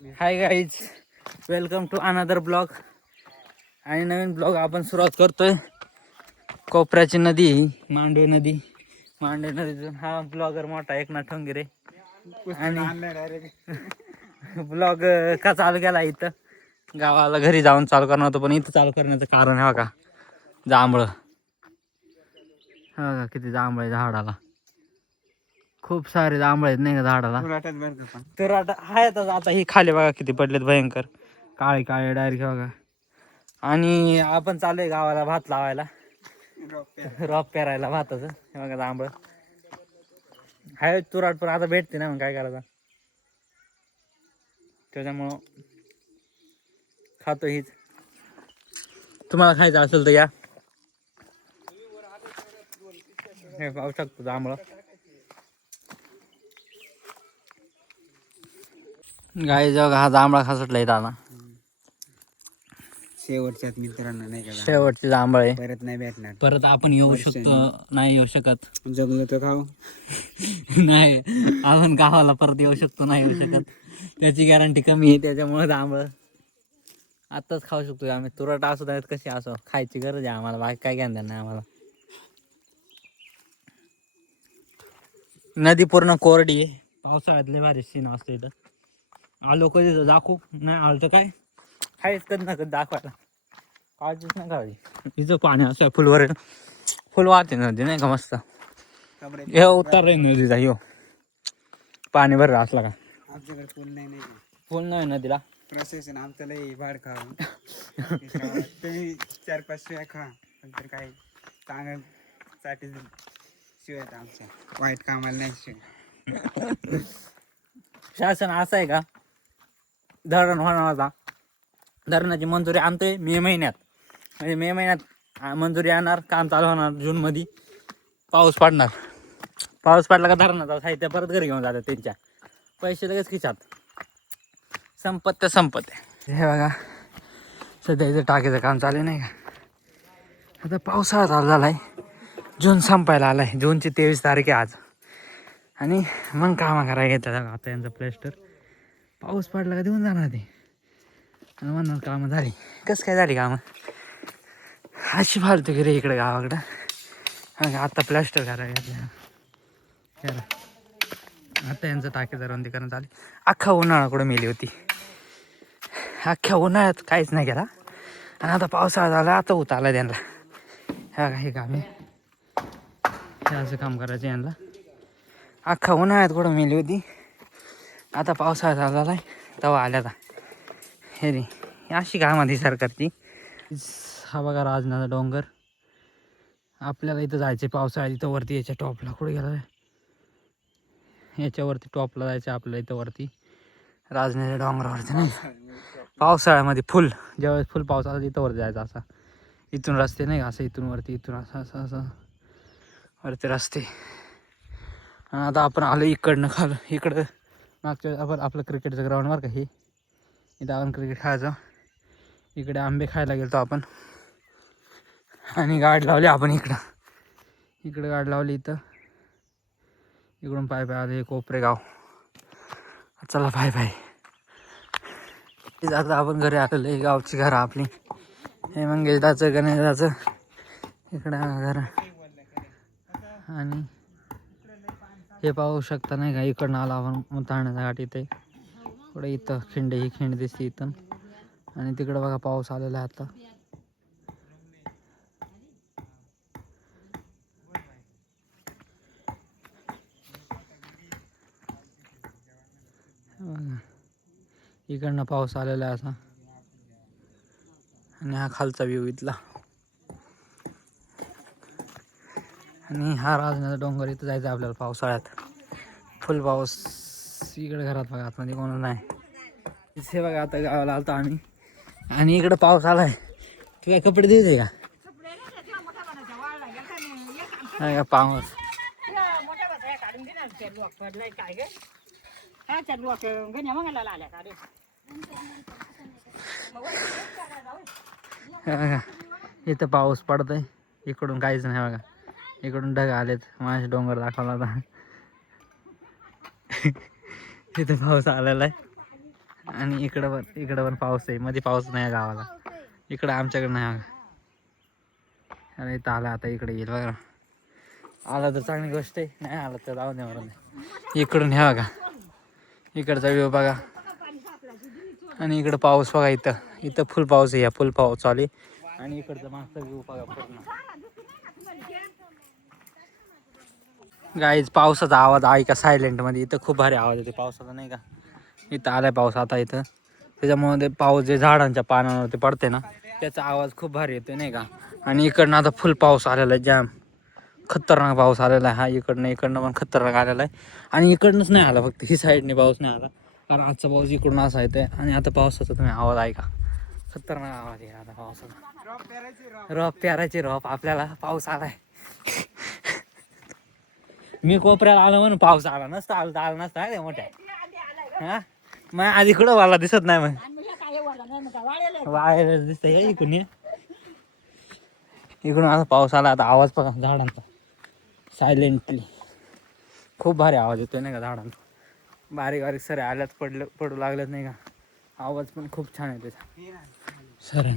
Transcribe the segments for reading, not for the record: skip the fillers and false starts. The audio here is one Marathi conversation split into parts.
High guys, welcome to another blog. आणि नवीन ब्लॉग आपण सुरुवात करतोय. कोपऱ्याची नदी ही मांडवी नदी. मांडवी नदीतून हा ब्लॉगर मोठा एकनाथ ठोंगिरे. आणि ब्लॉग का चालू केला इथं गावाला घरी जाऊन चालू करणार होतो, पण इथं चालू करण्याचं कारण आहे बघा, जांभळं. हा किती जांभळ आहे झाडाला, खूप सारे जांभळ आहेत नाही का झाडाला. तर आता ही खाली बघा किती पडलेत भयंकर, काळे काळे डायरेक्ट बघा. आणि आपण चालू आहे गावाला भात लावायला, रॉप पेरायला भाताचं. हे बघा जांभळ हाय तुराट, पण आता भेटते ना, मग काय करायचं. त्याच्यामुळं खातो हीच. तुम्हाला खायचं असेल तर या. हे पाहू शकतो जांभळं. गाई जग हा जांभळा खासटला येत आता. शेवटच्यात मित्रांनो नाही का, शेवटची जांभळ आहे, परत नाही भेटणार. परत आपण येऊ शकतो, नाही येऊ शकत. जमलं तर खाऊ. नाही, आपण गावाला परत येऊ शकतो, नाही येऊ शकत, त्याची गॅरंटी कमी आहे. त्याच्यामुळे जांभळ आत्ताच खाऊ शकतो आम्ही. तुरट असू द्यात कशी असो, खायची गरज आहे आम्हाला, बाकी काय घेणार नाही आम्हाला. नदी पूर्ण कोरडी आहे, पावसाळ्यात लय भारी सीन असतो इथं. आलो कधी तर दाखवू, नाही आलो तर काय हायच कधी ना कधी दाखवायला. काळजीच नाही करायची. इथं पाणी असं फुलवर फुल वाहते नदी नाही का, मस्त. हे उतार रे नदीचा, यो पाणी भरलं असला का. आमच्याकडे पूल नाही फुल नाही नदीला. प्रोसेस आमचं लय भाड खाऊ. तुम्ही 4-5 शिवाय खा, नंतर काय चांगलं साठी शिवाय आमच्या वाईट कामाला नाही शिवाय. शासन असं आहे का, धरण होणार होता, धरणाची मंजुरी आणतोय मे महिन्यात. म्हणजे मे महिन्यात मंजुरी येणार, काम चालू होणार जूनमध्ये. पाऊस पडणार, पाऊस पडला का धरणाचं साहित्य परत घरी घेऊन जातात. त्यांच्या पैसे लगेच खिशात. संपत्त संपत्त. हे बघा सध्या इथं टाकीचं काम चालू नाही का. आता पावसाळा चालू झाला आहे, जून संपायला आला आहे. जूनची 23 तारीख आहे आज. आणि मग कामं करायला घेतात आता यांचं प्लॅस्टर. पाऊस पडला का देऊन जाणार ते, आणि म्हणणार कामं झाली. कसं काय झाली कामं, अशी फालतू की रे इकडे गावाकडं. आता प्लॅस्टर करायला घेतलं. आता यांचं टाकीचं रुंदीकरण झाली. अख्खा उन्हाळा कुठं मेली होती, अख्ख्या उन्हाळ्यात काहीच नाही केला. आणि आता पावसाळा झाला, आता उत आला त्यांना. ह्या काही काम आहे, हे असं काम करायचं यांना. अख्खा उन्हाळ्यात कुठं मेली होती, आता पावसाळा झाला आहे तेव्हा आल्या. आता हे रे अशी कामाधी सरकारची. हा बघा राजनाचा डोंगर. आपल्याला इथं जायचं पावसाळ्यात. इथं वरती याच्या टॉपला कुठे गेला, याच्यावरती टॉपला जायचं आपल्याला. इथं वरती राजनाच्या डोंगरावरती नाही, पावसाळ्यामध्ये फुल ज्यावेळेस फुल पाऊस आला तिथं वरती जायचं. असा इथून रस्ते नाही, असं इथून वरती, इथून असं असं असं वरती रस्ते. आणि आता आपण आलो इकडनं खालं. इकडं मागच्या आपण आपलं क्रिकेटचं ग्राउंड बरं का हे, इथं आपण क्रिकेट खेळायचो. इकडे आंबे खायला गेलो आपण, आणि गाड लावली आपण इकडं गाड लावली. इथं इकडून पाय पाय आले कोपरे गाव. चला बाय बाय. आता आपण घरी आलेलं आहे, गावची घरं आपली. हे मंगेशदाचं, गणेशदाचं इकडं घर. आणि हे पाहू शकता नाही का, इकडनं आला आपण मुताण्याचा घाट. इथे पुढे इथं खिंड, ही खिंड दिसते इथून. आणि तिकडं बघा पाऊस आलेला आहे आता. इकडनं पाऊस आलेला आहे असा. आणि हा खालचा व्ह्यू इथला. आणि हा राजनाचा डोंगर. इथं जायचं आपल्याला पावसाळ्यात, फुल पाऊस. इकडे घरात बघा आतमध्ये कोण नाही. इथे बघा आता गावाला आलतो आम्ही, आणि इकडं पाऊस आलाय. तू काय कपडे देते का, पाऊस. इथं पाऊस पडतोय, इकडून काहीच नाही बघा. इकडून ढग आलेत, माझे डोंगर दाखवला होता. इथं पाऊस आलेला आहे. आणि इकडं पण पाऊस आहे. मध्ये पाऊस नाही गावाला. इकडं आमच्याकडे नाही. अरे इथं आला, आता इकडे येईल बघा. आला तर चांगली गोष्ट आहे, नाही आला तर जाऊ दे मला. इकडून ह्या बघा, इकडचा व्ह्यू बघा. आणि इकडं पाऊस बघा. इथं फुल पाऊस आहे. फुल पाऊस चालू आहे. आणि इकडचा मागचा व्ह्यू बघा पूर्ण. गाईज पावसाचा आवाज ऐका सायलेंट मध्ये. इथं खूप भारी आवाज येतो पावसाचा नाही का. इथं आलाय पाऊस आता इथं. त्याच्यामुळे ते पाऊस जे झाडांच्या पानावरती पडते ना, त्याचा आवाज खूप भारी येतो नाही का. आणि इकडनं आता फुल पाऊस आलेला आहे. जाम खतरनाक पाऊस आलेला आहे. हा इकडनं पण खतरनाक आलेला आहे. आणि इकडनंच नाही आला, फक्त ही साईडने पाऊस नाही आला. कारण आजचा पाऊस इकडून असा येतोय. आणि आता पावसाचा तुम्ही आवाज ऐका, खतरनाक आवाज आहे आता पावसाचा. रोप पेरायची रोप. आपल्याला पाऊस आलाय. मी कोपऱ्याला आलो म्हणून पाऊस आला नसता. आला नसता काय मोठ्या. हा मग आधी कुठं वाला दिसत नाही. मग वाळायला दिसतंय इकडून. इकडून आता पाऊस आला. आता आवाज बघा झाडांचा सायलेंटली. खूप भारी आवाज येतोय नाही का झाडांचा. बारीक बारीक सरे आल्यात पडू लागल्यात नाही का. आवाज पण खूप छान येतो सर.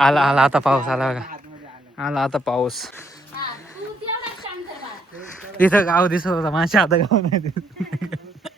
आला आता पाऊस आला बघा. आला आता पाऊस. तिथं गाव दिसत होता माझ्या, आता गाव नाही दिसत.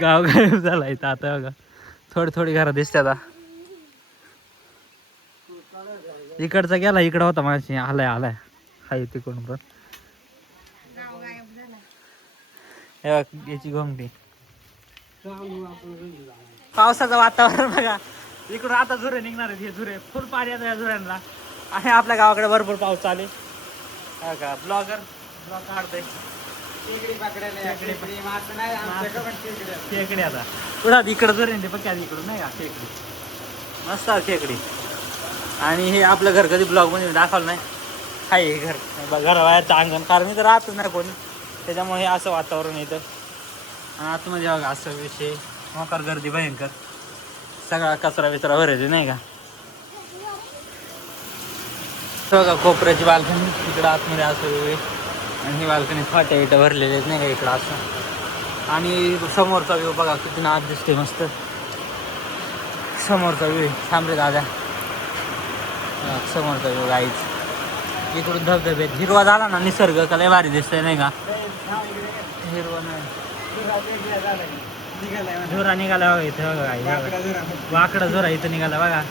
गाव गायब झाला इथं आता बघा. थोडी घरं दिसतात. इकडचा गेला, इकडं होता माझी. आलाय हाय तिकडून पण. याची घोंगडी. पावसाचं वातावरण बघा. इकडून आता झुरे निघणार आहेत. हे झुरे फुल पाणी येतं या झुऱ्यांना. आणि आपल्या गावाकडे भरपूर पाऊस चालेल का. ब्लॉग काढतोय खेकडी. आता पुढे इकडं झुरे पक्की इकडून नाही का खेकडी. मस्त खेकडी. आणि हे आपलं घर कधी ब्लॉग मध्ये दाखवलं नाही. हाय हे घर, घराबाहेरचं अंगण. कारण इथं राहतच नाही कोणी, त्याच्यामुळे हे असं वातावरण येतं. आणि आतमध्ये बघा असं विषय मोकार गर्दी भयंकर. सगळा कचरा बिचरा भरायचे नाही का. बघा कोपऱ्याची बाल्कनी इकडं आतमध्ये असं. आणि ही बाल्कनी फाट्या इथं भरलेले आहेत नाही का इकडं असं. आणि समोरचा व्ह्यू बघा किती नाद दिसते मस्त. समोरचा व्ह्यू थांबरे दादा. समोरचा व्ह्यू गाईच. इकडून धबधबे. हिरवा झाला ना निसर्ग का लय भारी दिसतंय नाही का. हिरवा नाही झोरा निघाला बघा इथं बघा. वाकडा झोरा इथं निघाला बघा.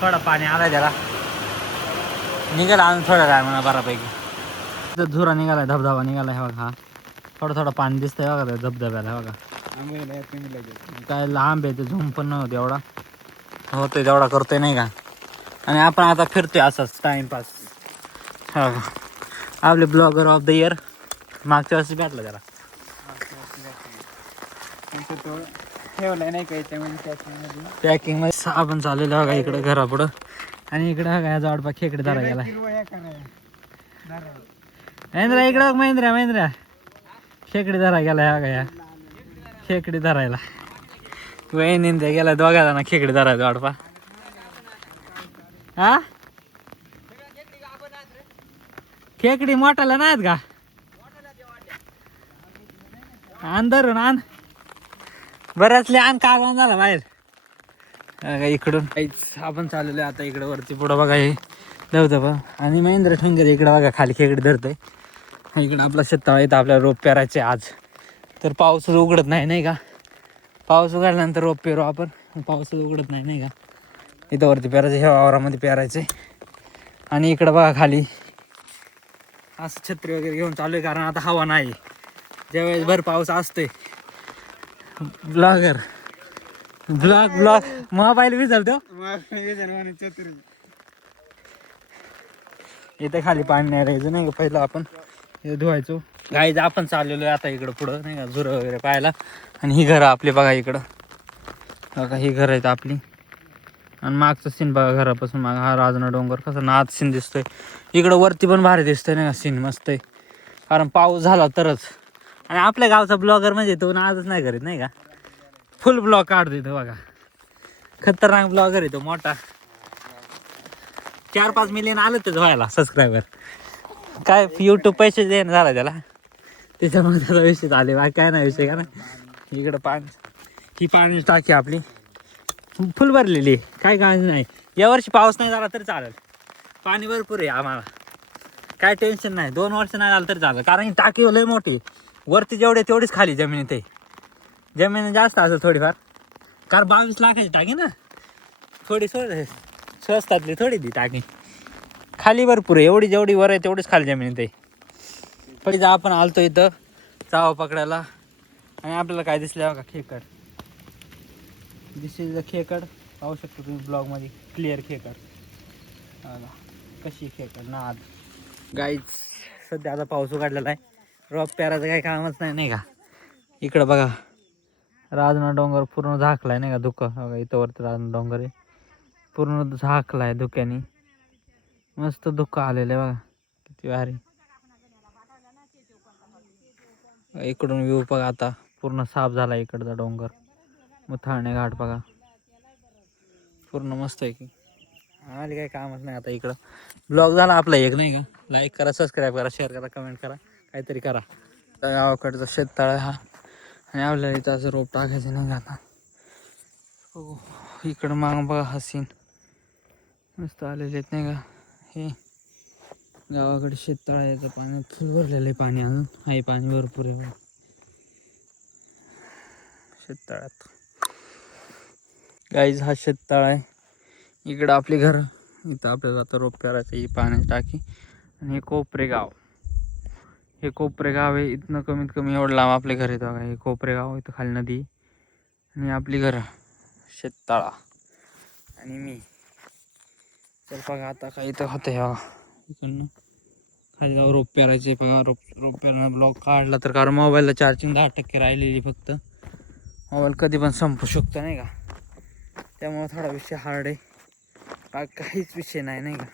थोडा पाणी आलाय त्याला. निघाला अजून थोडा काय म्हणा बऱ्यापैकी. इथं झोरा निघालाय, धबधबा निघालाय बघा. हा थोडं पाणी दिसतंय बघा त्या धबधब्याला बघा. काय लांब आहे ते, झूम पण नव्हतं एवढा होतोय तेवढा करतोय नाही का. आणि आपण आता फिरतोय असंच टाइमपास. हा आपले ब्लॉगर ऑफ द इयर मागच्या वर्षी भेटला त्याला. ठेवलाय नाही का याच्यामध्ये पॅकिंग मध्ये आपण चाललेलं बघा इकडे घरापुढं. आणि इकडे बघा जवळपास खेकडे धरा गेला. महेंद्रा इकडे महेंद्रा खेकडे धरा गेला बघा. या खेकडे धरायला वहिनींद्या गेला दोघा जण खेकडे धरायला जवळपा. हा खेकडी मोठाला नाहीत का. आण धरून आण. बऱ्याचले आण कागद झाला बाहेर. इकडून काहीच आपण चाललेलो आता इकडे वरती पुढं बघा हे धबधबा. आणि महेंद्र ठोंगे इकडे बघा खाली खेकडे धरतोय. इकडं आपला शेततळा इथं आपल्याला रोप पेरायचे आज. तर पाऊस उघडत नाही का. पाऊस उघडल्यानंतर रोप पेरू आपण. पाऊस उघडत नाही का. इथं वरती पेरायचं, ह्या वावरामध्ये पेरायचे. आणि इकडं बघा खाली असं छत्री वगैरे घेऊन चालू आहे, कारण आता हवा नाही. ज्यावेळेस भर पाऊस असतोय. ब्लॉगर ब्लॉग मोबाईल विचारतो. इथं खाली पाणी नाही राहायचं नाही का. पहिलं आपण हे धुवायचो. गाईज आपण चाललेलो आहे आता इकडं पुढं नाही का झुरं वगैरे पाहायला. आणि ही घरं आपली बघा इकडं बघा. ही घरं आहेत आपली. आणि मागचं सीन बघा घरापासून माग हा राजना डोंगर कसा नाद सीन दिसतोय. इकडं वरती पण भारी दिसतंय नाही का सीन मस्त आहे. कारण पाऊस झाला तरच. आणि आपल्या गावचा ब्लॉगर म्हणजे तो नादच नाही करीत नाही का. फुल ब्लॉग काढतो इथं बघा. खतरनाक ब्लॉगर आहे तो मोठा. 4-5 मिलियन आलं तर व्हायला सबस्क्रायबर. काय यूट्यूब पैसे देणं झाला त्याला, त्याच्यामुळे त्याला विषय झाले. बाकी काय नाही विषय का ना. इकडं पाणी, ही पाणी टाकी आपली फुल भरलेली, काय काळजी नाही. यावर्षी पाऊस नाही झाला तरी चालेल, पाणी भरपूर आहे आम्हाला, काय टेन्शन नाही. 2 वर्ष नाही झालं तरी चालेल, कारण ही टाकी लय मोठी, वरती जेवढे तेवढीच खाली जमिनीत आहे. जमीन जास्त असेल थोडीफार, कारण 22 लाखाची टाकी ना, थोडी स्वस्तातली थोडी ती टाकी. खाली भरपूर आहे, एवढी जेवढी वर आहे तेवढीच खाली जमिनीत आहे. पहिला आपण आलतो इथं चावा पकडायला, आणि आपल्याला काय दिसलं बघा, खेकड. दिस इज द खेकड, पाहू शकतो तुम्ही ब्लॉगमध्ये क्लिअर खेकड बघा, कशी खेकड नाद. गाईच सध्या आता पाऊस उघडलेला आहे, रॉप प्याराचं काही कामच नाही, नाही का. इकडं बघा राजना डोंगर पूर्ण झाकलाय नाही का, धुकं बघा इथं वरती राजना डोंगर आहे, पूर्ण झाकलाय धुक्याने, मस्त धुकं आलेलं आहे बघा, किती भारी. इकडून व्ह्यू बघा, आता पूर्ण साफ झाला इकडचा डोंगर, मुथाणे घाट बघा, पूर्ण मस्त आहे की. आम्हाला काही कामच नाही आता इकडं. ब्लॉग झाला आपला एक नाही का, लाईक करा, सबस्क्राईब करा, शेअर करा, कमेंट करा, काहीतरी करा. तर गावाकडचा शेततळा हा, आणि आपल्याला इथं असं रोप टाकायचं नाही जाता. हो इकडं माग बघा हसीन मस्त आलेले आहेत नाही का. हे गावाकडे शेततळा याचं पाण्यात फुल भरलेलं आहे पाणी, अजून आहे पाणी भरपूर आहे शेततळ्यात. गाईज हा शेततळा आहे, इकडं आपली घर, इथं आपल्याला आता रोप करायचं, ही पाण्याची टाकी. आणि हे कोपरे गाव, हे कोपरे गाव आहे, इथनं कमीत कमी एवढं लांब आपले घर येतं बघा. हे कोपरे गाव, इथं खाली नदी आणि आपली घर, शेततळा आणि मी. तर बघा आता काय इथं होतं ह्या इकडनं खाली जाऊ रोप पेरायचे बघा. रोप पेरणं ब्लॉग काढला तर, कारण मोबाईलला चार्जिंग 10% राहिलेली फक्त, मोबाईल कधी पण संपू शकतो नाही का, त्यामुळं थोडा विषय हार्ड आहे, काहीच विषय नाही नाही का.